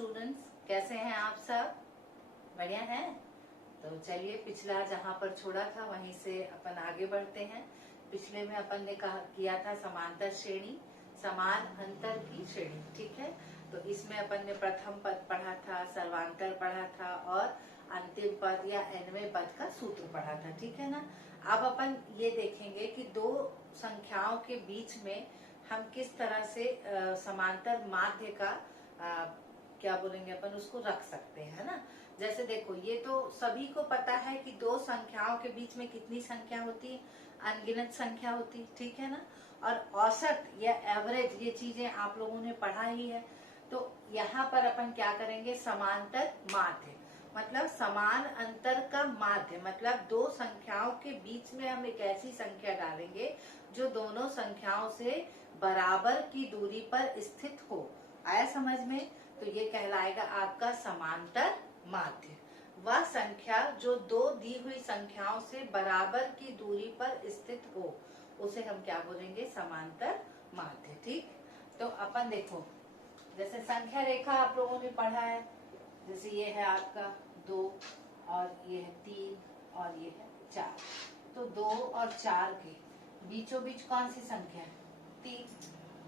Students, कैसे हैं आप सब? बढ़िया हैं? तो चलिए पिछला जहाँ पर छोड़ा था वहीं से अपन आगे बढ़ते हैं। पिछले में अपन ने किया था समांतर श्रेणी, समान अंतर की श्रेणी, ठीक है। तो इसमें अपन ने प्रथम पद पढ़ा था, सर्वांतर पढ़ा था और अंतिम पद या nवें पद का सूत्र पढ़ा था, ठीक है ना। अब अपन ये देखेंगे कि दो संख्याओं के बीच में हम किस तरह से समांतर माध्य का क्या बोलेंगे अपन उसको रख सकते हैं, है ना। जैसे देखो, ये तो सभी को पता है कि दो संख्याओं के बीच में कितनी संख्या होती है, अनगिनत संख्या होती, ठीक है ना। और औसत या एवरेज, ये चीजें आप लोगों ने पढ़ा ही है। तो यहाँ पर अपन क्या करेंगे, समांतर माध्य मतलब समान अंतर का माध्य, मतलब दो संख्याओं के बीच में हम एक ऐसी संख्या डालेंगे जो दोनों संख्याओं से बराबर की दूरी पर स्थित हो। आया समझ में? तो ये कहलाएगा आपका समांतर माध्य। वह संख्या जो दो दी हुई संख्याओं से बराबर की दूरी पर स्थित हो, उसे हम क्या बोलेंगे, समांतर माध्य, ठीक। तो अपन देखो, जैसे संख्या रेखा आप लोगों ने पढ़ा है, जैसे ये है आपका 2 और ये है 3 और ये है 4। तो 2 और 4 के बीचों बीच कौन सी संख्या है? 3,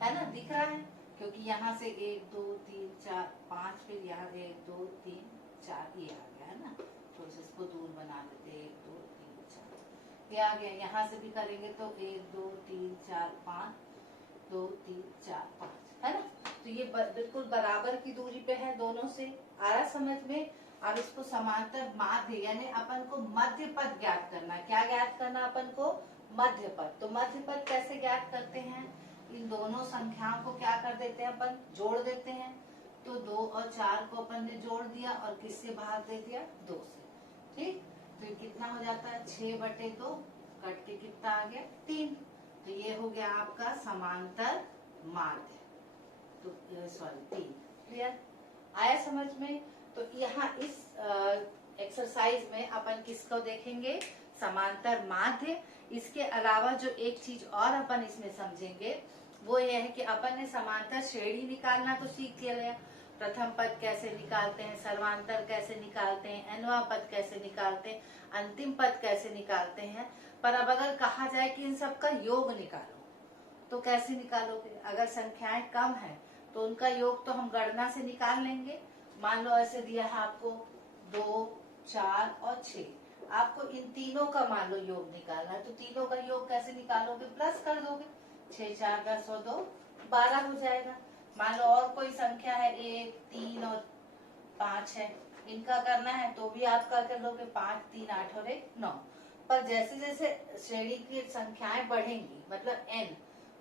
है ना, दिख रहा है, क्योंकि यहाँ से 1 2 3 4 5, फिर यहाँ 1 2 3 4 ये आ गया, है ना। तो इसको दूर बना देते, 1 2 3 4 ये आ गया। यहाँ से भी करेंगे तो 1 2 3 4 5 2 3 4 5, है ना। तो ये बिल्कुल बराबर की दूरी पे है दोनों से। आ रहा समझ में? अब इसको समांतर माध्य यानी अपन को मध्य पद ज्ञात करना। क्या ज्ञात करना अपन को? मध्य पद। तो मध्य पद कैसे ज्ञात करते हैं? इन दोनों संख्याओं को क्या कर देते हैं अपन? जोड़ देते हैं। तो 2 और 4 को अपन ने जोड़ दिया और किससे भाग दे दिया? 2 से, ठीक। तो ये कितना हो जाता है? 6/2 कट के कितना आ गया? 3। तो ये हो गया आपका समांतर माध्य। तो सॉरी 3। क्लियर? आया समझ में? तो यहाँ इस एक्सरसाइज में अपन किसको देखेंगे? समांतर माध्य। इसके अलावा जो एक चीज और अपन इसमें समझेंगे वो ये है कि अपन ने समांतर श्रेणी निकालना तो सीख लिया, प्रथम पद कैसे निकालते हैं, सर्वांतर कैसे निकालते हैं, nवां पद कैसे निकालते हैं, अंतिम पद कैसे निकालते हैं। पर अब अगर कहा जाए कि इन सब का योग निकालो, तो कैसे निकालोगे? अगर संख्याएं कम है तो उनका योग तो हम गणना से निकाल लेंगे। मान लो ऐसे दिया है आपको 2 4 और 6, आपको इन तीनों का मान लो योग निकालना है, तो तीनों का योग कैसे निकालोगे? प्लस कर दोगे। 6 4 10 और 2 12 हो जाएगा। मान लो और कोई संख्या है 1 3 और 5 है, इनका करना है तो भी आप क्या कर लोगे? 5 3 8 और 1 9। पर जैसे जैसे श्रेणी की संख्याएं बढ़ेंगी, मतलब n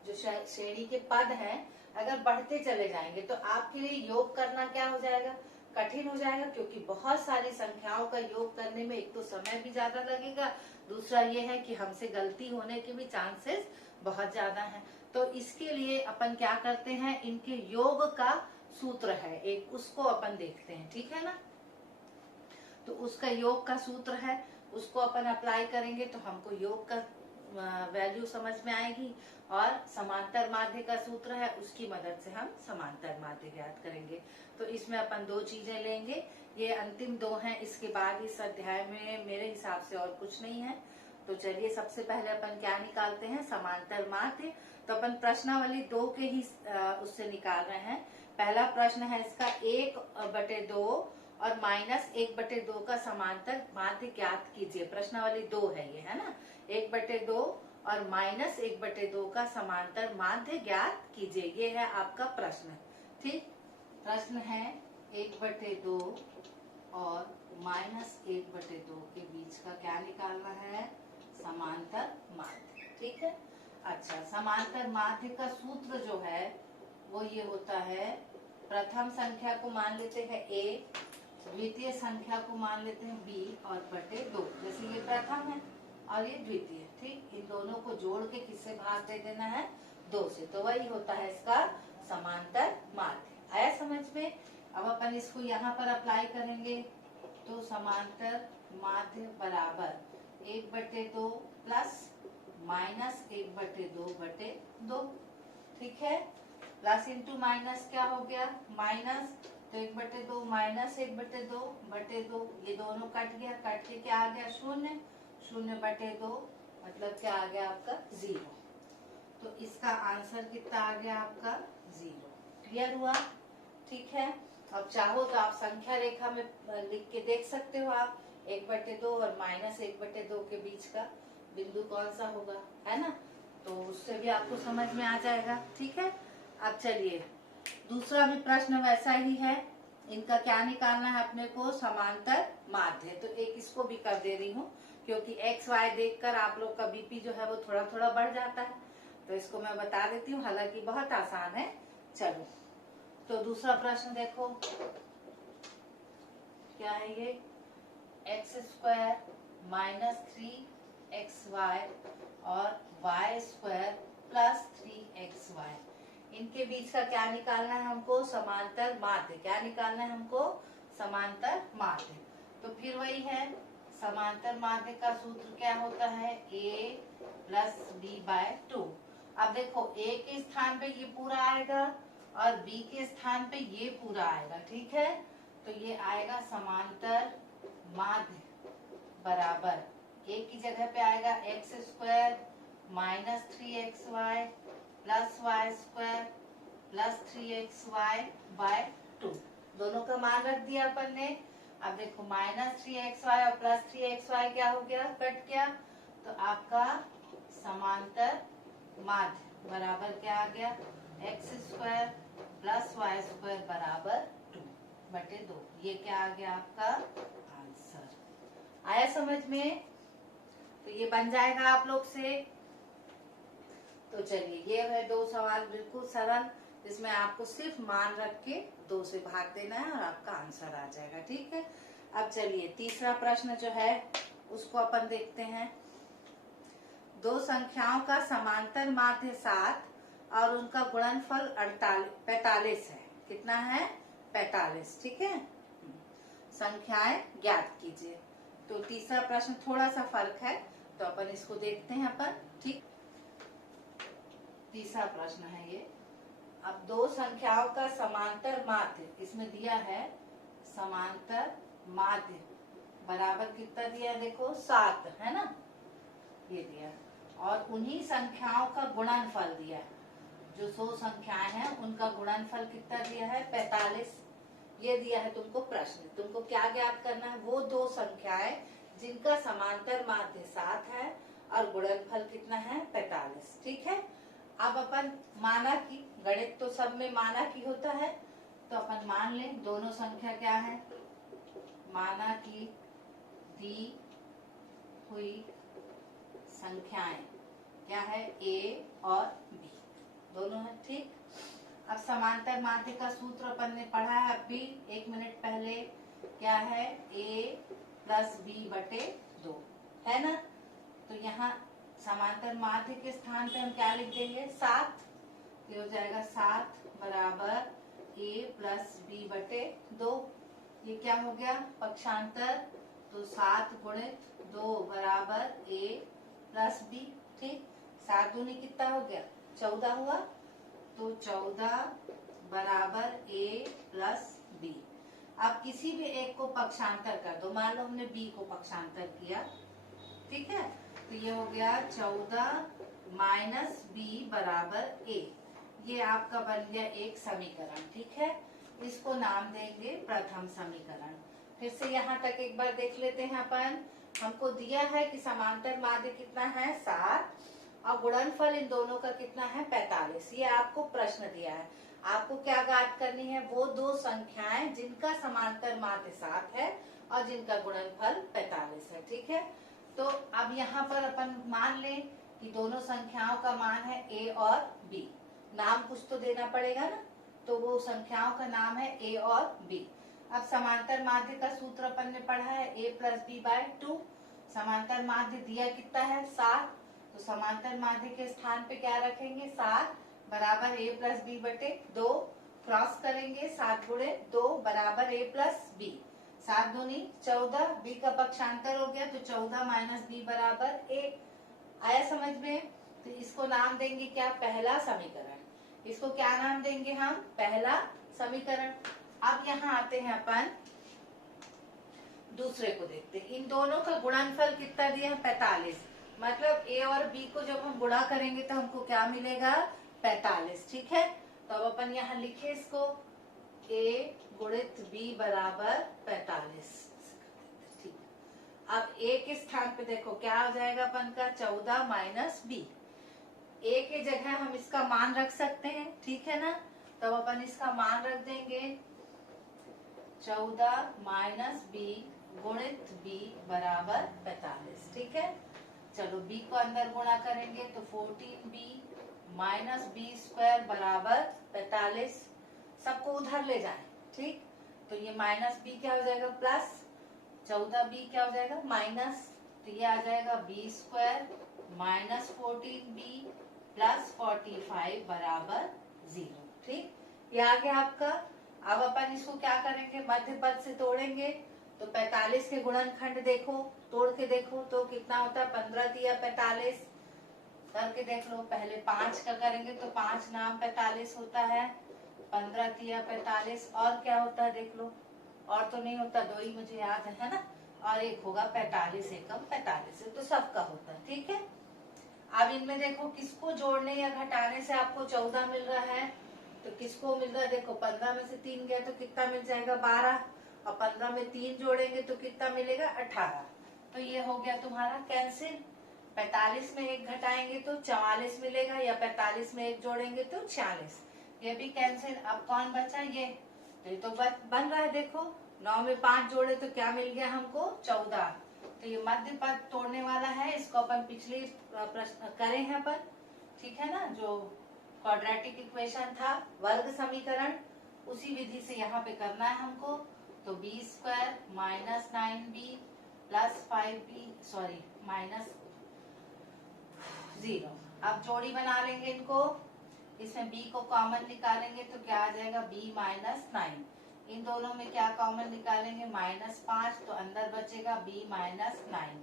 जो श्रेणी के पद हैं अगर बढ़ते चले जाएंगे तो आपके लिए योग करना क्या हो जाएगा? कठिन हो जाएगा, क्योंकि बहुत सारी संख्याओं का योग करने में एक तो समय भी ज्यादा लगेगा, दूसरा ये है कि हमसे गलती होने के भी चांसेस बहुत ज्यादा हैं। तो इसके लिए अपन क्या करते हैं, इनके योग का सूत्र है एक, उसको अपन देखते हैं, ठीक है ना। तो उसका योग का सूत्र है, उसको अपन अप्लाई करेंगे तो हमको योग का वैल्यू समझ में आएगी, और समांतर माध्य का सूत्र है, उसकी मदद से हम समांतर माध्य ज्ञात करेंगे। तो इसमें अपन दो चीजें लेंगे, ये अंतिम दो हैं, इसके बाद इस अध्याय में मेरे हिसाब से और कुछ नहीं है। तो चलिए सबसे पहले अपन क्या निकालते हैं? समांतर माध्य। तो अपन प्रश्नावली 2 के ही उससे निकाल रहे हैं। पहला प्रश्न है इसका 1/2 और -1/2 का समांतर माध्य ज्ञात कीजिए। प्रश्नावली 2 है ये, है ना। 1/2 और -1/2 का समांतर माध्य ज्ञात कीजिए, ये है आपका प्रश्न, ठीक। प्रश्न है 1/2 और -1/2 के बीच का क्या निकालना है? समांतर माध्य, ठीक है। अच्छा, समांतर माध्य का सूत्र जो है वो ये होता है, प्रथम संख्या को मान लेते हैं a, द्वितीय संख्या को मान लेते हैं b और बटे 2। जैसे ये प्रथम है और ये द्वितीय, ठीक। इन दोनों को जोड़ के किससे भाग दे देना है? 2 से। तो वही होता है इसका समांतर माध्य। आया समझ में? अब अपन इसको यहाँ पर अप्लाई करेंगे तो समांतर माध्य बराबर 1/2 प्लस -1/2/2, ठीक है। प्लस इंटू माइनस क्या हो गया? तो 1/2 माइनस 1/2 बटे 2, ये दोनों कट गया, कट के क्या आ गया 0, 0/2 मतलब क्या आ गया आपका 0। तो इसका आंसर कितना आ गया आपका 0। क्लियर हुआ? ठीक है। अब चाहो तो आप संख्या रेखा में लिख के देख सकते हो आप 1/2 और -1/2 के बीच का बिंदु कौन सा होगा, है ना। तो उससे भी आपको समझ में आ जाएगा। ठीक है। अब चलिए दूसरा भी प्रश्न वैसा ही है। इनका क्या निकालना है अपने को, समांतर माध्य। तो एक इसको भी कर दे रही हूँ क्योंकि x y देखकर आप लोग का बीपी जो है वो थोड़ा थोड़ा बढ़ जाता है, तो इसको मैं बता देती हूँ, हालांकि बहुत आसान है। चलो तो दूसरा प्रश्न देखो क्या है ये, x² - 3xy और y² + 3xy, इनके बीच का क्या निकालना है हमको, समांतर माध्य। क्या निकालना है हमको, समांतर माध्य। तो फिर वही है, समांतर माध्य का सूत्र क्या होता है, a + b/2। अब देखो a के स्थान पे ये पूरा आएगा और b के स्थान पे ये पूरा आएगा। ठीक है। तो ये आएगा समांतर माध्य बराबर a की जगह पे आएगा x² - 3xy + y² + 3xy/2। दोनों का मान रख दिया अपन ने। अब देखो -3xy और +3xy क्या हो गया, कट गया। तो आपका समांतर माध्य बराबर क्या आ गया, x² + y² बराबर 2/2। ये क्या आ गया आपका आंसर। आया समझ में? तो ये बन जाएगा आप लोग से। तो चलिए ये है 2 सवाल बिल्कुल सरल, जिसमें आपको सिर्फ मान रख के 2 से भाग देना है और आपका आंसर आ जाएगा। ठीक है। अब चलिए तीसरा प्रश्न जो है उसको अपन देखते हैं। 2 संख्याओं का समांतर माध्य 7 और उनका गुणनफल 45 है। कितना है, 45। ठीक है। संख्याएं ज्ञात कीजिए। तो तीसरा प्रश्न थोड़ा सा फर्क है, तो अपन इसको देखते हैं अपन। ठीक, तीसरा प्रश्न है ये। अब 2 संख्याओं का समांतर माध्य, इसमें दिया है समांतर माध्य बराबर कितना दिया है, देखो 7 है ना, ये दिया। और उन्हीं संख्याओं का गुणनफल दिया है। जो 100 संख्याएं हैं उनका गुणनफल कितना दिया है, 45। ये दिया है तुमको प्रश्न। तुमको क्या ज्ञात करना है, वो 2 संख्याएं जिनका समांतर माध्य 7 है और गुणनफल कितना है, 45। ठीक है। अब अपन माना कि गणित तो सब में माना कि होता है, तो अपन मान लें दोनों संख्या क्या है, माना कि दी हुई संख्याएं क्या है, a और b दोनों है। ठीक। अब समांतर माध्य का सूत्र अपन ने पढ़ा है अभी 1 मिनट पहले, क्या है, a + b/2 है ना। तो यहाँ समांतर माध्य के स्थान पे हम क्या लिख देंगे, 7। तो हो जाएगा 7 बराबर a + b/2। ये क्या हो गया, पक्षांतर। तो 7 × 2 बराबर a + b। ठीक। 7 दूनी कितना हो गया, 14 हुआ। तो 14 बराबर a + b। अब किसी भी एक को पक्षांतर कर दो, मान लो हमने b को पक्षांतर किया। ठीक है। तो ये हो गया 14 - b बराबर a। ये आपका बन गया एक समीकरण। ठीक है। इसको नाम देंगे प्रथम समीकरण। फिर से यहाँ तक एक बार देख लेते हैं अपन। हमको दिया है कि समांतर माध्य कितना है, 7 और गुणनफल इन दोनों का कितना है, 45। ये आपको प्रश्न दिया है। आपको क्या ज्ञात करनी है, वो 2 संख्याएं जिनका समांतर माध्य 7 है और जिनका गुणनफल 45 है। ठीक है। तो अब यहाँ पर अपन मान लें कि दोनों संख्याओं का मान है a और b। नाम कुछ तो देना पड़ेगा ना, तो वो संख्याओं का नाम है a और b। अब समांतर माध्य का सूत्र अपन ने पढ़ा है a + b/2। समांतर माध्य दिया कितना है, 7। तो समांतर माध्य के स्थान पे क्या रखेंगे, 7 बराबर a + b/2। क्रॉस करेंगे, 7 × 2 बराबर a + b। 7 दूनी 14, b का पक्षांतर हो गया, तो 14 - b बराबर a। आया समझ में? तो इसको नाम देंगे क्या, पहला समीकरण। इसको क्या नाम देंगे हम, पहला समीकरण। अब यहाँ आते हैं अपन दूसरे को देखते हैं। इन दोनों का गुणनफल कितना दिया है? 45। मतलब ए और बी को जब हम गुणा करेंगे तो हमको क्या मिलेगा? 45। ठीक है, तो अब अपन यहाँ लिखे इसको, ए गुणित बी बराबर 45। ठीक, अब ए के स्थान पे देखो क्या हो जाएगा अपन का? 14 माइनस बी। ए के जगह हम इसका मान रख सकते हैं, ठीक है ना? तब अपन इसका मान रख देंगे 14 माइनस बी गुणित बी बराबर 45। ठीक है, चलो बी को अंदर गुणा करेंगे तो 14b माइनस बी स्क्वायर बराबर 45। सबको उधर ले जाएं, ठीक? तो ये माइनस बी क्या हो जाएगा? प्लस 14b क्या हो जाएगा? माइनस, तो ये आ जाएगा B square minus 14b plus 45 बराबर 0। ठीक, ये आ गया आपका। अब अपन इसको क्या करेंगे? मध्य पद से तोड़ेंगे, तो 45 के गुणनखंड देखो, तोड़ के देखो तो कितना होता है? 15 दिया 45 करके देख लो। पहले 5 का करेंगे तो 5 नाम 45 होता है, 15 दिया 45, और क्या होता है देख लो? और तो नहीं होता, 2 ही मुझे याद है ना? और एक होगा 45 एकम 45, तो सबका होता है। ठीक है, अब इनमें देखो किसको जोड़ने या घटाने से आपको 14 मिल रहा है, तो किसको मिल रहा है? देखो 15 में से 3 गया तो कितना मिल जाएगा? 12, और 15 में 3 जोड़ेंगे तो कितना मिलेगा? 18। तो ये हो गया तुम्हारा कैंसिल। 45 में 1 घटाएंगे तो 44 मिलेगा, या 45 में 1 जोड़ेंगे तो 46। ये भी कैंसिल। अब कौन बचा? ये तो बन रहा है। देखो 9 में 5 जोड़े तो क्या मिल गया हमको? 14। तो ये मध्य पद तोड़ने वाला है, इसको अपन पिछले प्रश्न करे हैं अपन, ठीक है ना? जो क्वाड्रेटिक इक्वेशन था, वर्ग समीकरण, उसी विधि से यहाँ पे करना है हमको। तो B square minus 9b plus 5b sorry minus 0। अब जोड़ी बना लेंगे इनको, इसमें b को कॉमन निकालेंगे तो क्या आ जाएगा? b minus 9। इन दोनों में क्या कॉमन निकालेंगे? -5, तो अंदर बचेगा b माइनस 9।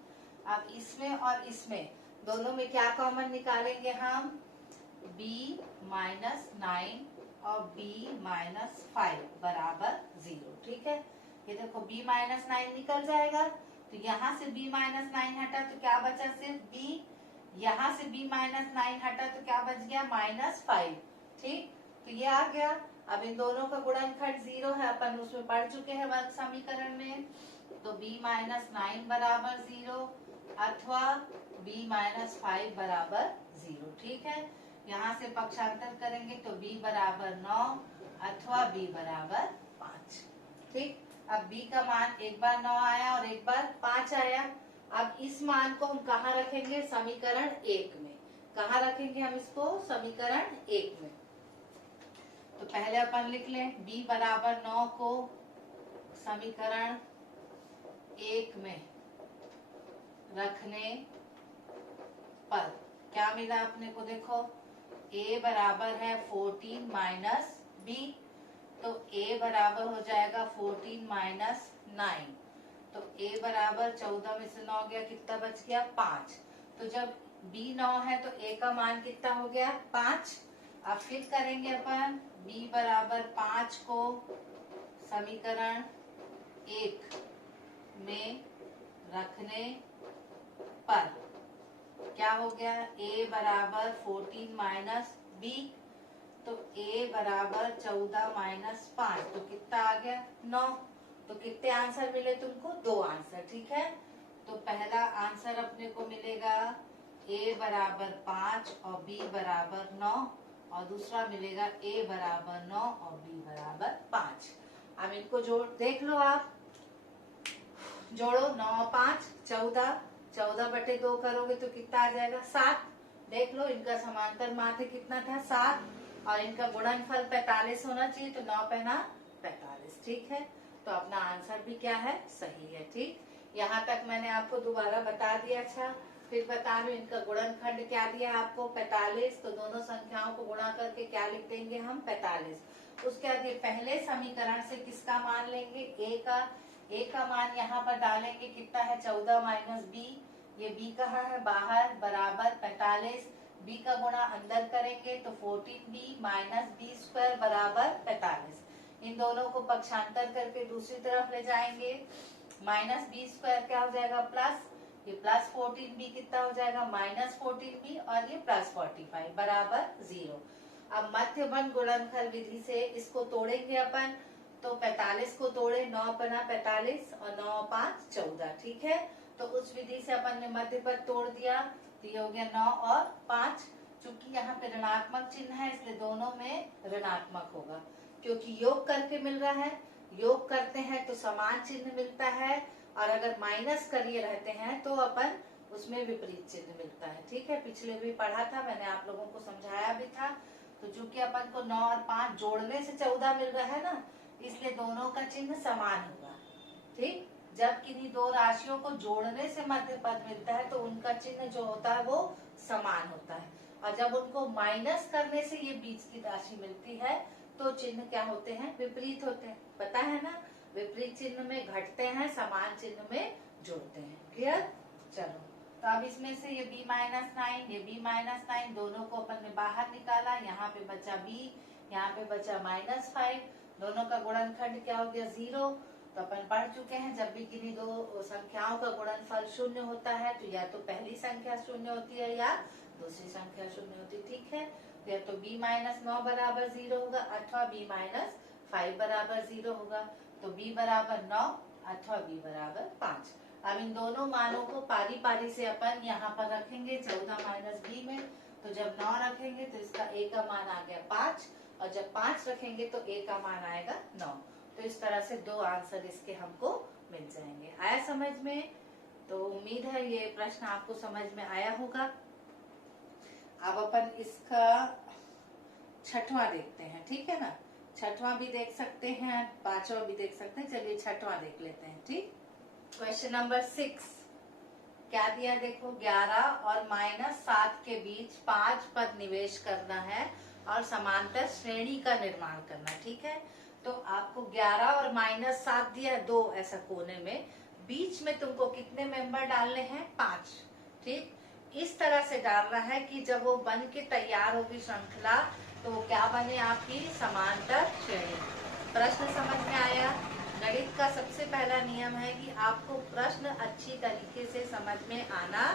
अब इसमें और इसमें दोनों में क्या कॉमन निकालेंगे हम? b माइनस 9 और b माइनस 5 बराबर 0। ठीक है, ये देखो b माइनस 9 निकल जाएगा, तो यहाँ से b माइनस 9 हटा तो क्या बचा? सिर्फ b। यहाँ से b माइनस 9 हटा तो क्या बच गया? -5। ठीक, तो ये आ गया। अब इन दोनों का गुणनखंड 0 है, अपन उसमें पढ़ चुके हैं वर्ग समीकरण में। तो b माइनस 9 बराबर 0 अथवा b माइनस 5 बराबर 0। ठीक है, यहाँ से पक्षांतर करेंगे तो b बराबर 9 अथवा b बराबर 5। ठीक, अब b का मान एक बार 9 आया और एक बार 5 आया। अब इस मान को हम कहाँ रखेंगे? समीकरण 1 में। कहाँ रखेंगे हम इसको? समीकरण 1 में। तो पहले अपन लिख लें b बराबर 9 को समीकरण 1 में रखने पर क्या मिला अपने को? देखो a बराबर है 14 माइनस b, तो a बराबर हो जाएगा 14 माइनस 9। तो a बराबर 14 में से 9 गया, कितना बच गया? 5। तो जब b 9 है तो a का मान कितना हो गया? 5। अब फिर करेंगे अपन b बराबर 5 को समीकरण 1 में रखने पर क्या हो गया? a बराबर 14 माइनस b, तो a बराबर 14 माइनस 5, तो कितना आ गया? 9। तो कितने आंसर मिले तुमको? 2 आंसर। ठीक है, तो पहला आंसर अपने को मिलेगा a बराबर 5 और b बराबर 9, और दूसरा मिलेगा a बराबर 9 और b बराबर 5। अब इनको जोड़ देख लो आप, जोड़ो 9 और 5 14, 14 बटे 2 करोगे तो कितना आ जाएगा? 7। देख लो इनका समांतर माध्य कितना था? 7, और इनका गुणनफल 45 होना चाहिए, तो 9 पहना 45। ठीक है, तो अपना आंसर भी क्या है? सही है। ठीक, यहाँ तक मैंने आपको दोबारा बता दिया। अच्छा, फिर बता रही हूँ, इनका गुणनखंड क्या दिया आपको? 45। तो दोनों संख्याओं को गुणा करके क्या लिख देंगे हम? 45। उसके बाद पहले समीकरण से किसका मान लेंगे? a का मान यहाँ पर डालेंगे, कितना है? 14 माइनस b। ये b कहाँ है? बाहर, बराबर 45। b का गुणा अंदर करेंगे तो 14b माइनस b स्क्वायर बराबर 45। इन दोनों को पक्षांतर करके दूसरी तरफ ले जाएंगे। माइनस बी स्क्वायर क्या हो जाएगा प्लस, ये प्लस 14b कितना हो जाएगा माइनस 14b, और ये प्लस 45 बराबर 0। अब मध्य बन गुणनफल विधि से इसको तोड़ेंगे अपन, तो 45 को तोड़े, 9 बना 45 और 9 5 14, ठीक है। तो उस विधि से अपन ने मध्य पद तोड़ दिया, तो ये हो गया 9 और 5। चूंकि यहाँ पे ऋणात्मक चिन्ह है इसलिए दोनों में ऋणात्मक होगा, क्योंकि योग करके मिल रहा है, योग करते हैं तो समान चिन्ह मिलता है, और अगर माइनस करिए रहते हैं तो अपन उसमें विपरीत चिन्ह मिलता है, ठीक है। पिछले भी पढ़ा था मैंने, आप लोगों को समझाया भी था। तो चूंकि अपन को 9 और 5 जोड़ने से 14 मिल रहा है ना, इसलिए दोनों का चिन्ह समान होगा, ठीक। जब किन्हीं दो राशियों को जोड़ने से मध्य पद मिलता है तो उनका चिन्ह जो होता है वो समान होता है, और जब उनको माइनस करने से ये बीच की राशि मिलती है तो चिन्ह क्या होते हैं, विपरीत होते हैं, पता है ना। विपरीत चिन्ह में घटते हैं, समान चिन्ह में जोड़ते हैं, क्लियर। चलो, तो अब इसमें से ये b माइनस 9, ये b माइनस 9 दोनों को अपन ने बाहर निकाला, यहाँ पे बचा b, यहाँ पे बचा माइनस 5, दोनों का गुणनखंड क्या हो गया 0। तो अपन पढ़ चुके हैं, जब भी किन्हीं दो संख्याओं का गुणनफल शून्य होता है तो या तो पहली संख्या शून्य होती है या दूसरी संख्या शून्य होती है, ठीक है। तो या तो b माइनस 9 बराबर 0 होगा अथवा b माइनस 5 बराबर 0 होगा। तो b बराबर 9 अथवा b बराबर 5। अब इन दोनों मानों को पारी पारी से अपन यहाँ पर रखेंगे 14 माइनस b में। तो जब 9 रखेंगे तो इसका a का मान आ गया 5, और जब 5 रखेंगे तो a का मान आएगा 9। तो इस तरह से दो आंसर इसके हमको मिल जाएंगे। आया समझ में? तो उम्मीद है ये प्रश्न आपको समझ में आया होगा। अब अपन इसका छठवां देखते हैं, ठीक है ना। छठवां भी देख सकते हैं, पांचवा भी देख सकते हैं। चलिए छठवां देख लेते हैं, ठीक। क्वेश्चन नंबर 6 क्या दिया देखो, 11 और माइनस 7 के बीच 5 पद निवेश करना है और समांतर श्रेणी का निर्माण करना, ठीक है। तो आपको 11 और माइनस 7 दिया, दो ऐसा कोने में, बीच में तुमको कितने मेंबर डालने हैं 5, ठीक। इस तरह से डालना है कि जब वो बन के तैयार होगी श्रृंखला तो वो क्या बने, आपकी समांतर श्रेणी। प्रश्न समझ में आया? गणित का सबसे पहला नियम है कि आपको प्रश्न अच्छी तरीके से समझ में आना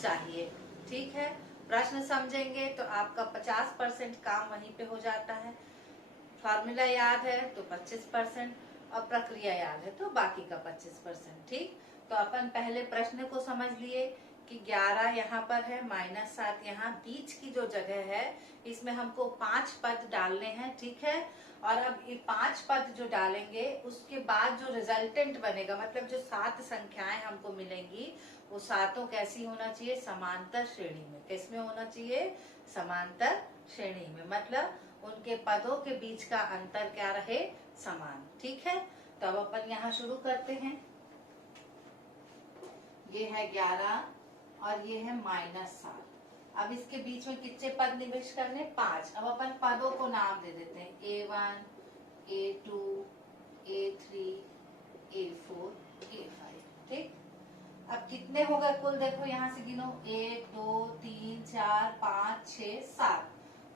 चाहिए, ठीक है। प्रश्न समझेंगे तो आपका 50% काम वहीं पे हो जाता है। फॉर्मूला याद है तो 25%, और प्रक्रिया याद है तो बाकी का 25%, ठीक। तो अपन पहले प्रश्न को समझ लिए कि 11 यहाँ पर है, माइनस 7 यहाँ, बीच की जो जगह है इसमें हमको 5 पद डालने हैं, ठीक है। और अब ये 5 पद जो डालेंगे उसके बाद जो रिजल्टेंट बनेगा, मतलब जो 7 संख्याएं हमको मिलेंगी, वो सातों कैसी होना चाहिए, समांतर श्रेणी में। किसमें होना चाहिए, समांतर श्रेणी में, मतलब उनके पदों के बीच का अंतर क्या रहे, समान, ठीक है। तो अब अपन यहाँ शुरू करते हैं। ये है 11 और ये है माइनस 7। अब इसके बीच में कितने पद निवेश करने, 5। अब अपन पदों को नाम दे देते हैं, A1, A2, A3, A4, A5, ठीक। अब कितने हो गए कुल, देखो यहाँ से गिनो, 1 2 3 4 5 6 7।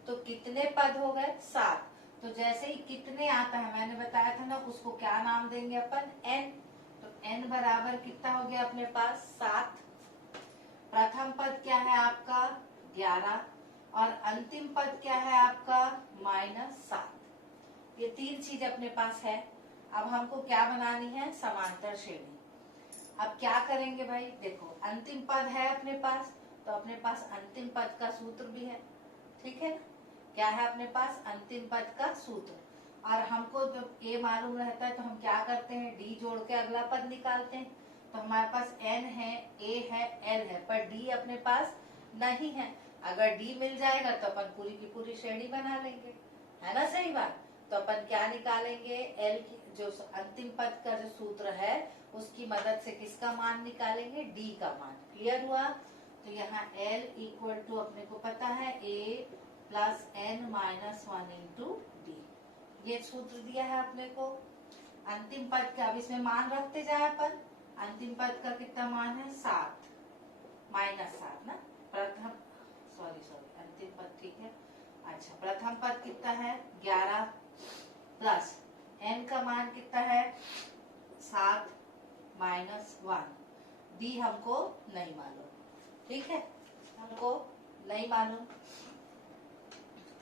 तो कितने पद हो गए, 7। तो जैसे ही कितने आता है, मैंने बताया था ना, उसको क्या नाम देंगे अपन, n। तो n बराबर कितना हो गया अपने पास, 7। प्रथम पद क्या है आपका 11, और अंतिम पद क्या है आपका माइनस 7। ये तीन चीज अपने पास है। अब हमको क्या बनानी है, समांतर श्रेणी। अब क्या करेंगे भाई, देखो अंतिम पद है अपने पास, तो अपने पास अंतिम पद का सूत्र भी है, ठीक है। क्या है अपने पास, अंतिम पद का सूत्र। और हमको जब a मालूम रहता है तो हम क्या करते हैं, d जोड़ के अगला पद निकालते हैं। तो हमारे पास n है, a है, l है, पर d अपने पास नहीं है। अगर d मिल जाएगा तो अपन पूरी की पूरी श्रेणी बना लेंगे, है ना, सही बात। तो अपन क्या निकालेंगे, l की जो अंतिम पद का जो सूत्र है उसकी मदद से किसका मान निकालेंगे, d का मान। क्लियर हुआ? तो यहाँ l इक्वल टू अपने को पता है a plus n minus 1 into D. ये सूत्र दिया है अपने को। अंतिम पद का अब इसमें मान रखते जाए अपन। अंतिम पद का कितना मान है, 7 माइनस 7 ना। प्रथम सॉरी अंतिम पद ठीक है। अच्छा, प्रथम पद कितना है 11 प्लस n का मान कितना है 7 माइनस 1। d हमको नहीं मालूम, ठीक है, हमको नहीं मालूम।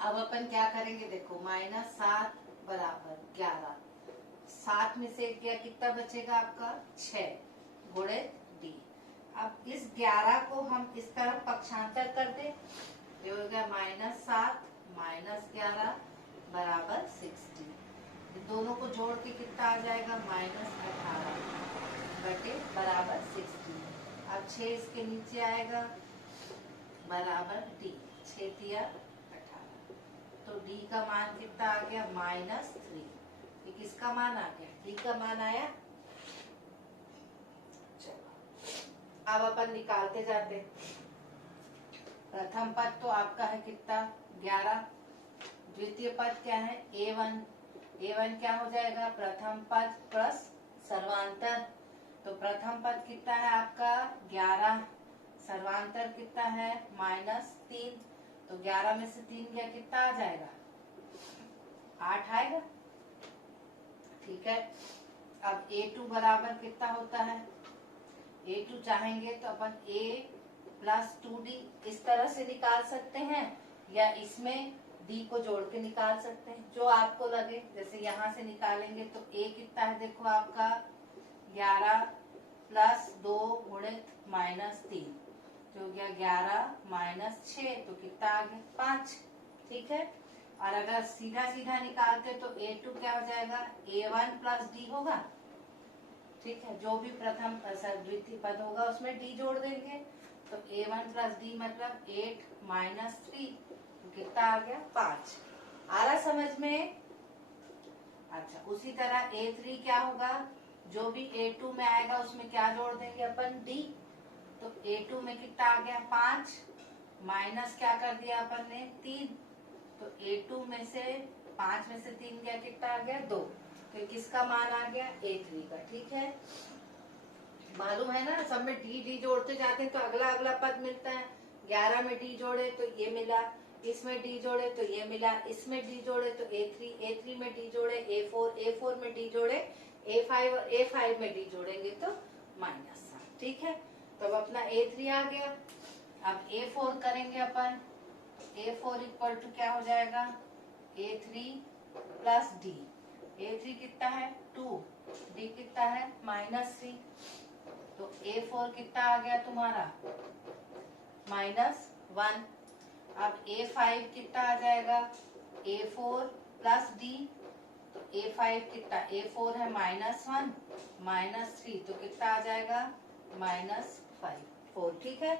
अब अपन क्या करेंगे, देखो -7 बराबर 11, 7 में से 1 गया, कितना बचेगा आपका 6 गुणित d। अब इस 11 को हम इस तरफ पक्षांतर कर दे, ये हो गया -7 माइनस 11 बराबर 60। दोनों को जोड़ के कितना आ जाएगा -18 बटे बराबर 60। अब 6 इसके नीचे आएगा बराबर d, 6 दिया 18, तो d का मान कितना आ गया -3। ये किसका मान आ गया, d का मान आया। चलो अब अपन निकालते जाते। प्रथम पद तो आपका है कितना 11, द्वितीय पद क्या है a1। a1 क्या हो जाएगा, प्रथम पद प्लस सर्वांतर। तो प्रथम पद कितना है आपका 11, सर्वांतर कितना है -3। तो 11 में से 3 गया, कितना आ जाएगा 8 आएगा, ठीक है। अब a2 बराबर कितना होता है, a2 चाहेंगे तो अपन a प्लस 2d इस तरह से निकाल सकते हैं, या इसमें d को जोड़ के निकाल सकते हैं, जो आपको लगे। जैसे यहाँ से निकालेंगे तो a कितना है, देखो आपका 11 प्लस 2 गुणित -3, तो हो गया 11 माइनस 6, तो कितना आ गया 5, ठीक है। और अगर सीधा सीधा निकालते तो a2 क्या हो जाएगा a1 प्लस d होगा, ठीक है। जो भी प्रथम द्वितीय पद होगा उसमें d जोड़ देंगे, तो a1 प्लस d मतलब 8 माइनस 3, तो कितना आ गया 5। आ रहा समझ में। अच्छा, उसी तरह a3 क्या होगा, जो भी a2 में आएगा उसमें क्या जोड़ देंगे अपन d, तो a2 में कितना आ गया 5 माइनस क्या कर दिया अपन ने 3, तो a2 में से 5 में से 3 गया, कितना आ गया 2, तो किसका मान आ गया a3 का, ठीक है। मालूम है ना, सब में d जोड़ते जाते हैं तो अगला अगला पद मिलता है। 11 में d जोड़े तो ये मिला, इसमें d जोड़े तो ये मिला, इसमें d जोड़े तो a3 में d जोड़े a4 में d जोड़े a5 और a5 में d जोड़ेंगे तो -7, ठीक है। तो अब अपना a3 आ गया। अब a4 करेंगे अपन, a4 इक्वल टू क्या हो जाएगा a3 प्लस d। a3 कितना है 2, d कितना है -3, तो a4 कितना आ गया तुम्हारा -1। अब a5 कितना आ जाएगा a4 प्लस d, तो a5 कितना, a4 है -1 -3, तो कितना आ जाएगा -4, ठीक है।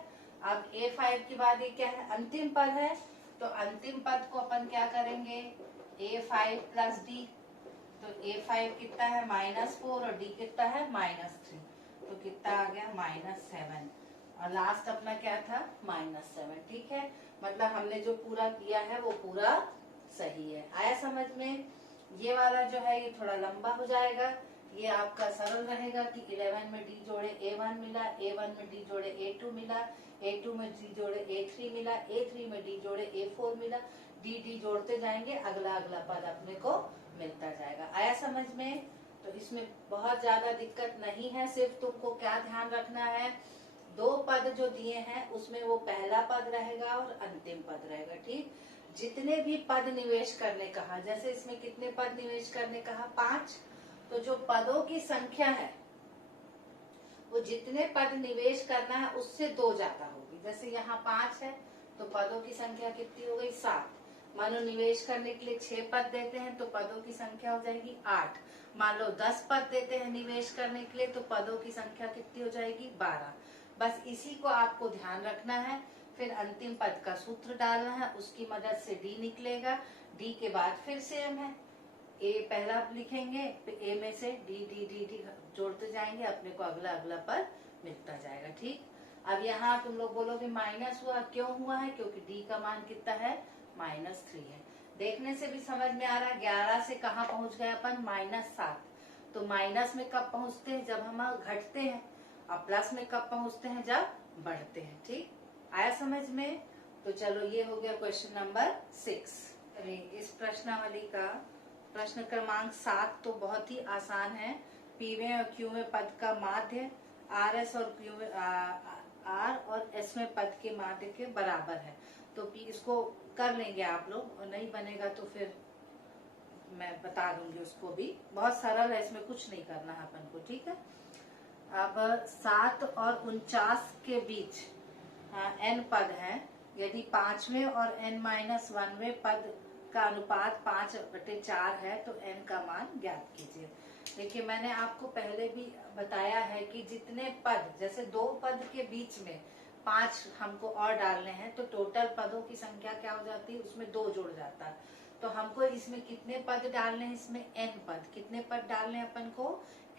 अब a5 के बाद ये क्या है अंतिम पद है, तो अंतिम पद को अपन क्या करेंगे a5 प्लस d, तो a5 कितना है -4 और d कितना है -3, तो कितना आ गया -7, और लास्ट अपना क्या था -7, ठीक है। मतलब हमने जो पूरा किया है वो पूरा सही है। आया समझ में। ये वाला जो है ये थोड़ा लंबा हो जाएगा, ये आपका सरल रहेगा कि 11 में d जोड़े a1 मिला, a1 में d जोड़े a2 मिला, a2 में d जोड़े a3 मिला, a3 में d जोड़े a4 मिला, d जोड़ते जाएंगे, अगला अगला पद अपने को मिलता जाएगा। आया समझ में। तो इसमें बहुत ज्यादा दिक्कत नहीं है, सिर्फ तुमको क्या ध्यान रखना है, 2 पद जो दिए हैं उसमें वो पहला पद रहेगा और अंतिम पद रहेगा, ठीक। जितने भी पद निवेश करने कहा, जैसे इसमें कितने पद निवेश करने कहा 5, तो जो पदों की संख्या है वो जितने पद निवेश करना है उससे 2 ज्यादा होगी। जैसे यहाँ 5 है तो पदों की संख्या कितनी हो गई 7। मानो निवेश करने के लिए 6 पद देते हैं तो पदों की संख्या हो जाएगी 8। मान लो 10 पद देते हैं निवेश करने के लिए तो पदों की संख्या कितनी हो जाएगी 12। बस इसी को आपको ध्यान रखना है। फिर अंतिम पद का सूत्र डालना है, उसकी मदद से d निकलेगा। d के बाद फिर सेम है, a पहला लिखेंगे, a में से d जोड़ते जाएंगे, अपने को अगला अगला पद मिलता जाएगा, ठीक। अब यहाँ तुम लोग बोलोगे माइनस हुआ, क्यों हुआ है, क्योंकि d का मान कितना है -3 है। देखने से भी समझ में आ रहा है 11 से कहाँ पहुंच गए अपन -7। तो माइनस में कब पहुंचते हैं, जब हम घटते हैं, और प्लस में कब पहुंचते हैं, जब बढ़ते हैं, ठीक। आया समझ में। तो चलो ये हो गया क्वेश्चन नंबर 6। इस प्रश्नावली का प्रश्न क्रमांक 7 तो बहुत ही आसान है। पीवें और क्यूवें पद का माध्य आर एस और क्यूवें आर और एस में पद के माध्य के बराबर है। तो इसको कर लेंगे आप लोग, और नहीं बनेगा तो फिर मैं बता दूंगी उसको भी। बहुत सरल है, इसमें कुछ नहीं करना है अपन को, ठीक है। अब 7 और 49 के बीच n पद है। यदि 5वें और n-1वें पद का अनुपात 5/4 है तो n का मान ज्ञात कीजिए। देखिए, मैंने आपको पहले भी बताया है कि जितने पद, जैसे 2 पद के बीच में 5 हमको और डालने हैं तो टोटल पदों की संख्या क्या हो जाती है, उसमें 2 जुड़ जाता है। तो हमको इसमें कितने पद डालने हैं, इसमें n पद। कितने पद डालने हैं अपन को,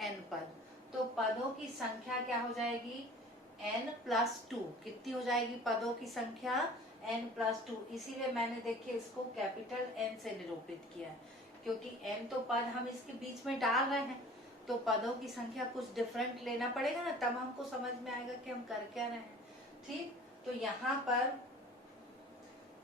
n पद। तो पदों की संख्या क्या हो जाएगी, n+2। कितनी हो जाएगी पदों की संख्या, n+2। इसीलिए मैंने देखिए इसको कैपिटल N से निरूपित किया है, क्योंकि n तो पद हम इसके बीच में डाल रहे हैं, तो पदों की संख्या कुछ डिफरेंट लेना पड़ेगा ना, तब हमको समझ में आएगा कि हम कर क्या रहे हैं। ठीक, तो यहाँ पर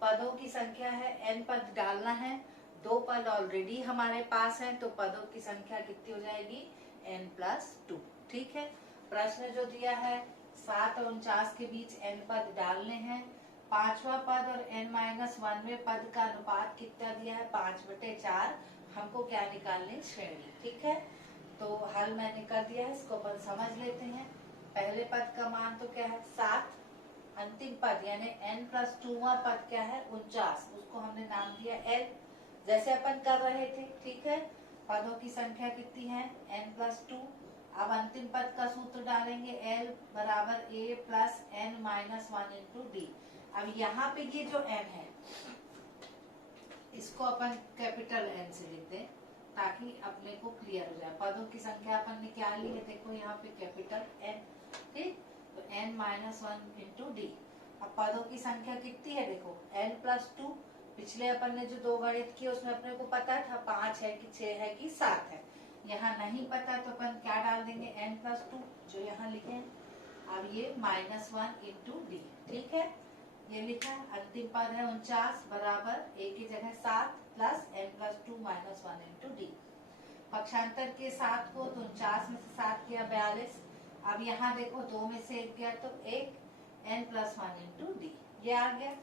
पदों की संख्या है, n पद डालना है। 2 पद ऑलरेडी हमारे पास हैं, तो पदों की संख्या कितनी हो जाएगी, n+2। ठीक है। प्रश्न जो दिया है 7 और 49 के बीच n पद डालने हैं। 5वां पद और n-1वें पद का अनुपात कितना दिया है, 5/4। हमको क्या निकालने, श्रेणी। ठीक है, तो हल मैंने कर दिया है, इसको अपन समझ लेते हैं। पहले पद का मान तो क्या है, 7। अंतिम पद यानी n+2वां पद क्या है, 49। उसको हमने नाम दिया l, जैसे अपन कर रहे थे। ठीक है, पदों की संख्या कितनी है, n+2। अब अंतिम पद का सूत्र डालेंगे, l बराबर a plus n-1 into D. अब यहाँ पे ये जो n है इसको अपन कैपिटल N से लिखते हैं ताकि अपने को क्लियर हो जाए। पदों की संख्या अपन ने क्या ली है, देखो यहाँ पे कैपिटल N। ठीक, तो n-1 इंटू डी। अब पदों की संख्या कितनी है, देखो n+2। पिछले अपन ने जो 2 गणित किए उसमें अपने को पता था 5 है कि 6 है कि 7 है। यहाँ नहीं पता तो अपन क्या डाल देंगे, n+2 जो यहाँ लिखे हैं। अब ये -1 इंटू डी। ठीक है, ये लिखा है। अंतिम पद है 49 बराबर a की जगह 7 प्लस n+2 -1 इंटू डी। पक्षांतर के 7 को तो 49 में से 7 किया 42। अब यहाँ देखो 2 में से 1 गया तो 1, n+1 इंटू डी, ये आ गया।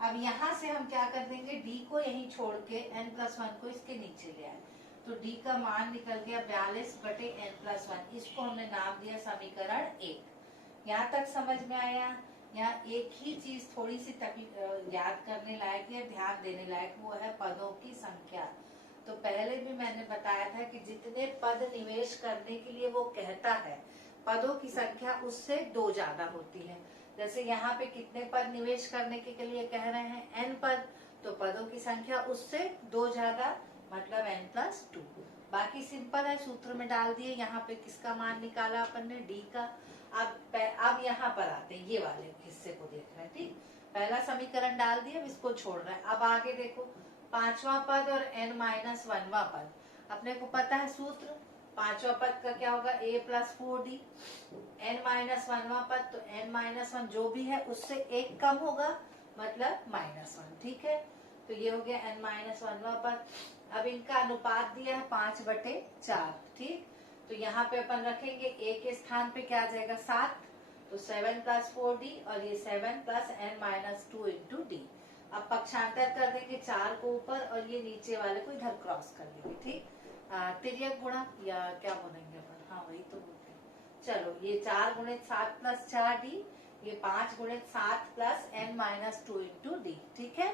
अब यहाँ से हम क्या कर देंगे, d को यहीं छोड़ के n+1 को इसके नीचे ले आए, तो d का मान निकल गया 42/n+1। इसको हमने नाम दिया समीकरण 1। यहाँ तक समझ में आया। यहाँ एक ही चीज थोड़ी सी याद करने लायक या ध्यान देने लायक, वो है पदों की संख्या। तो पहले भी मैंने बताया था कि जितने पद निवेश करने के लिए वो कहता है, पदों की संख्या उससे 2 ज्यादा होती है। जैसे यहाँ पे कितने पद निवेश करने के लिए कह रहे हैं, n पद, तो पदों की संख्या उससे 2 ज्यादा, मतलब n+2। बाकी सिंपल है, सूत्र में डाल दिए। यहाँ पे किसका मान निकाला अपन ने, d का। अब यहाँ पर आते हैं, ये वाले हिस्से को देख रहे हैं। ठीक, पहला समीकरण डाल दिया, अब इसको छोड़ रहे हैं। अब आगे देखो, 5वां पद और n-1वां पद। अपने को पता है सूत्र, 5वां पद का क्या होगा, a + 4d। n-1वां पद तो n-1 जो भी है उससे 1 कम होगा, मतलब -1। ठीक है, तो ये हो गया n-1वां पद। अब इनका अनुपात दिया है 5/4। ठीक, तो यहाँ पे अपन रखेंगे a के स्थान पे क्या आ जाएगा, 7, तो 7 + 4d, और ये 7 + n-2 इंटू डी। अब पक्षांतर कर देंगे 4 को ऊपर और ये नीचे वाले को इधर क्रॉस कर देंगे। ठीक, तिर्यक गुणा या क्या बोलेंगे अपन, हाँ वही तो बोलते हैं। चलो, ये 4 × 7 + 4d, ये 5 × 7 + n-2 इंटू डी। ठीक है,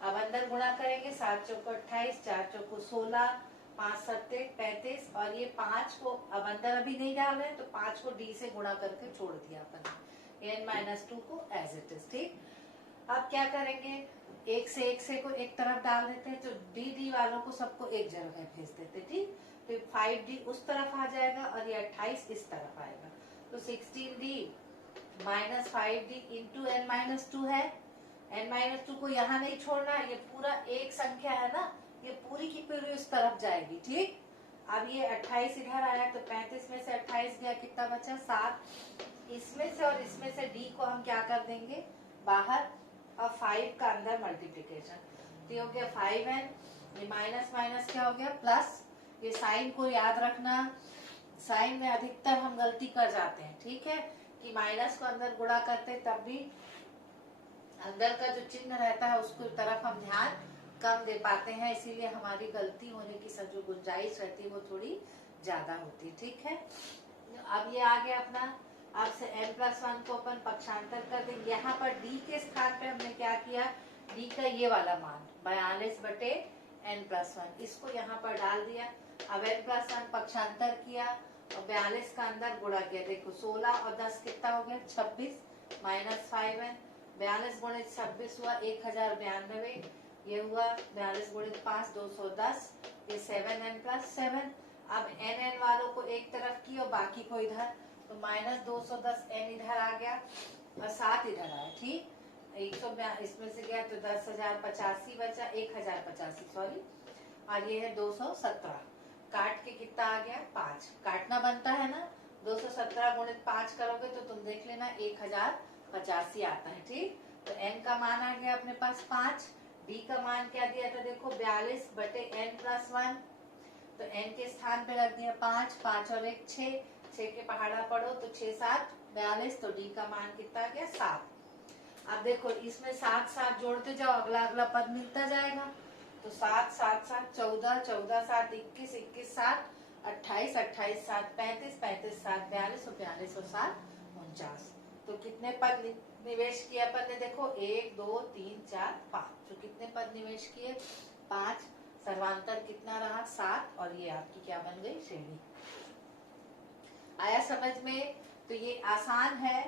अब अंदर गुणा करेंगे, 7 चौको 28, 4 चौको 16, 5 7 35, और ये 5 को अब अंदर अभी नहीं डाल रहे हैं, तो 5 को d से गुणा करके छोड़ दिया अपन, n-2 को एज इट इज। ठीक, अब क्या करेंगे, 1 से को एक तरफ डाल देते हैं, तो डी वालों को सबको एक जगह भेज देते। ठीक, तो 5d उस तरफ आ जाएगा और ये 28 इस तरफ आएगा, तो 16d - 5d इंटू n-2 है। n-2 को यहाँ नहीं छोड़ना, ये पूरा एक संख्या है ना, ये पूरी की पूरी उस तरफ जाएगी। ठीक, अब ये 28 इधर आया, तो 35 में से 28 गया, कितना बचा, 7। इसमें से और इसमें से d को हम क्या कर देंगे, बाहर, और 5 का अंदर मल्टीप्लीकेशन, तो ये हो गया 5n ये माइनस माइनस क्या हो गया प्लस। ये साइन को याद रखना, साइन में अधिकतर हम गलती कर जाते हैं, ठीक है, कि माइनस को अंदर गुणा करते तब भी अंदर का जो चिन्ह रहता है उसको तरफ हम ध्यान कम दे पाते हैं, इसीलिए हमारी गलती होने की जो गुंजाइश रहती है वो थोड़ी ज्यादा होती है, ठीक है। अब ये आ गया अपना, अब से n+1 को अपन पक्षांतर कर देंगे। यहाँ पर d के स्थान पे हमने क्या किया, d का ये वाला मान 42/n+1 इसको यहाँ पर डाल दिया। अब n+1 पक्षांतर किया और 42 का अंदर गुणा किया। देखो 16 और 10 कितना हो गया 26 -5n। 42 गुणित 26 हुआ 1092, ये हुआ 42 गुणित 5 210, ये 7n+7। अब n वालों को एक तरफ की और बाकी को इधर, तो -210n इधर आ गया और 7 इधर आया, ठीक। 100 इसमें से गया तो 10,085 बचा, 1085 सॉरी, और ये है 217। काट के कितना आ गया 5, काटना बनता है ना, 217 गुणित 5 करोगे तो तुम देख लेना 1085 आता है, ठीक। तो n का मान आ गया अपने पास 5, d का मान क्या दिया था देखो 42/n+1, तो n के स्थान पे रख दिया 5, 5 और 1 6, 6 के पहाड़ा पढ़ो तो 6 7 42, तो d का मान कितना गया 7। अब देखो इसमें 7 7 जोड़ते जाओ, अगला अगला पद मिलता जाएगा, तो 7 7 7 14, 14 7 21, 21 7 28, 28 7 35, 35 7 42 और 42 और 7 49। तो कितने पद निवेश किए अपन ने देखो 1 2 3 4 5, तो कितने पद निवेश किए 5, सर्वांतर कितना रहा 7, और ये आपकी क्या बन गई श्रेणी। आया समझ में। तो ये आसान है,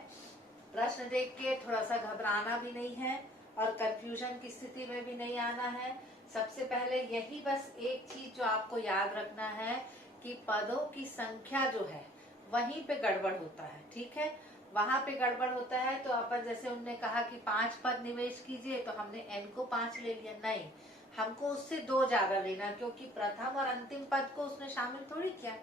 प्रश्न देख के थोड़ा सा घबराना भी नहीं है और कंफ्यूजन की स्थिति में भी नहीं आना है। सबसे पहले यही बस एक चीज जो आपको याद रखना है कि पदों की संख्या जो है वहीं पे गड़बड़ होता है, ठीक है, वहां पे गड़बड़ होता है। तो अपन जैसे उनने कहा कि 5 पद निवेश कीजिए, तो हमने n को 5 ले लिया, नहीं, हमको उससे 2 ज्यादा लेना, क्योंकि प्रथम और अंतिम पद को उसने शामिल थोड़ी किया,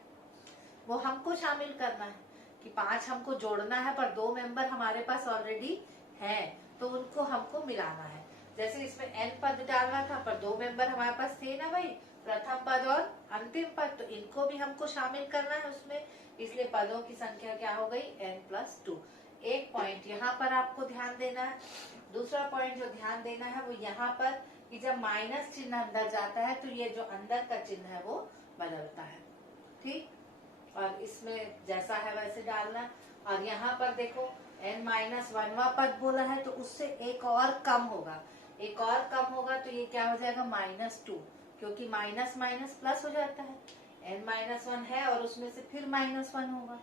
वो हमको शामिल करना है कि 5 हमको जोड़ना है, पर 2 मेंबर हमारे पास ऑलरेडी हैं, तो उनको हमको मिलाना है। जैसे इसमें n पद डालना था, पर 2 मेंबर हमारे पास थे ना भाई, प्रथम पद और अंतिम पद, तो इनको भी हमको शामिल करना है उसमें, इसलिए पदों की संख्या क्या हो गई n+2। एक पॉइंट यहाँ पर आपको ध्यान देना है। दूसरा पॉइंट जो ध्यान देना है वो यहाँ पर कि जब माइनस चिन्ह अंदर जाता है तो ये जो अंदर का चिन्ह है वो बदलता है, ठीक, और इसमें जैसा है वैसे डालना। और यहाँ पर देखो n-1वां पद बोला है, तो उससे एक और कम होगा, एक और कम होगा, तो ये क्या हो जाएगा -2, क्योंकि माइनस माइनस प्लस हो जाता है, n-1 है और उसमें से फिर -1 होगा,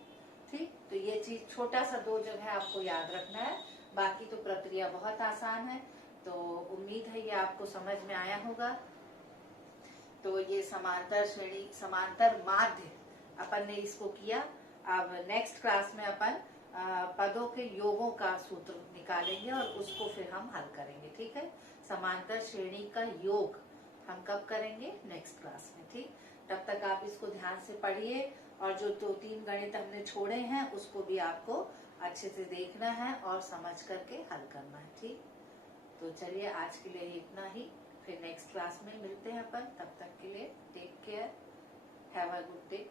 ठीक। तो ये चीज छोटा सा 2 जगह आपको याद रखना है, बाकी तो प्रक्रिया बहुत आसान है। तो उम्मीद है ये आपको समझ में आया होगा। तो ये समांतर श्रेणी, समांतर माध्य अपन ने इसको किया। अब नेक्स्ट क्लास में अपन पदों के योगों का सूत्र निकालेंगे और उसको फिर हम हल करेंगे, ठीक है। समांतर श्रेणी का योग हम कब करेंगे, नेक्स्ट क्लास में, ठीक। तब तक आप इसको ध्यान से पढ़िए और जो 2-3 गणित हमने छोड़े हैं उसको भी आपको अच्छे से देखना है और समझ करके हल करना है, ठीक। तो चलिए आज के लिए इतना ही, फिर नेक्स्ट क्लास में मिलते हैं अपन, तब तक के लिए take care, have a good day.